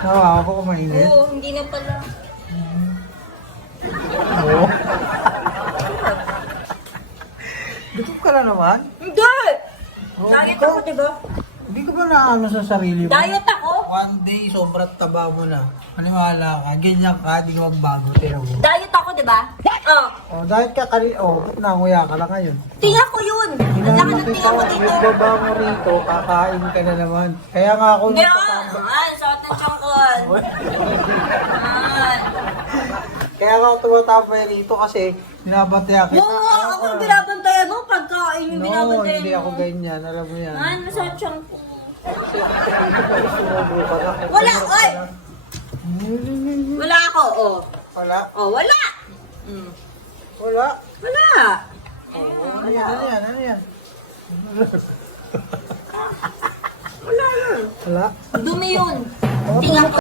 Nawa ako kumainit. Oo, hindi na pala. Oo. Gutom ka na naman? Hindi! Oh, Diet ikaw? ako, diba? Hindi ka ba naano sa sarili mo? Diet ako? One day, sobrang taba mo na. Maniwala ka, ganyan ka, di ka magbago. Tira mo. Diet ako, diba? Oo. Oh, dahil ka ba't nanguya ka lang ngayon? Tinga ko yun! Ang laki ng tinga ko dito. Yung baba mo rito, kakain ka na naman. Kaya nga ako Hindi nagtatambak. Ay, suot ng chongkon. Ay. Kaya nga ako tumatambay rito kasi binabantaya kita. Oo, ako ang binabantayan mo. Pagkain yung No, binabantayan mo. hindi ako ganyan. Alam mo yan. Man, suot chongkon. Sumubo ka na. Wala, oy! Wala ako, oh. Wala? Oh, wala! Mm. Wala? Wala! Ano yan? Ano yan? Ano yan? Wala lang. Wala? Dumi yun. Tinga ko.